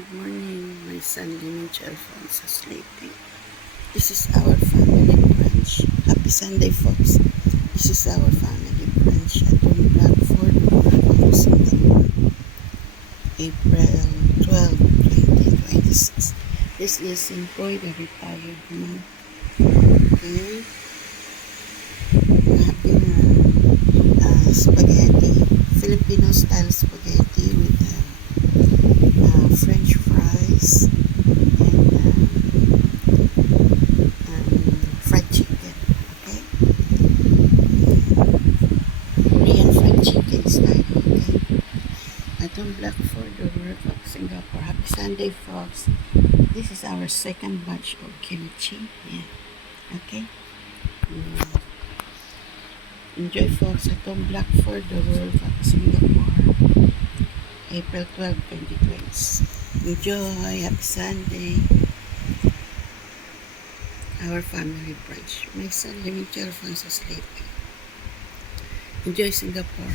Good morning, my son Liminch Alfonso sleeping. This is our family brunch. Happy Sunday, folks. This is our family brunch at Blackford, Singapore, April 12, 2026. This is Simpoy, the retired man. Okay. Having spaghetti, Filipino style spaghetti with French fries and fried chicken. Okay, Korean fried chicken style. Okay, atong Blackford over Singapore. Happy Sunday, folks. This is our second batch of kimchi. Yeah. Okay. Enjoy, folks. Atong Blackford over Singapore. April 12, 2020. Enjoy. Happy Sunday. Our family brunch. My son, Liminch Alfonso sleeping. Enjoy Singapore.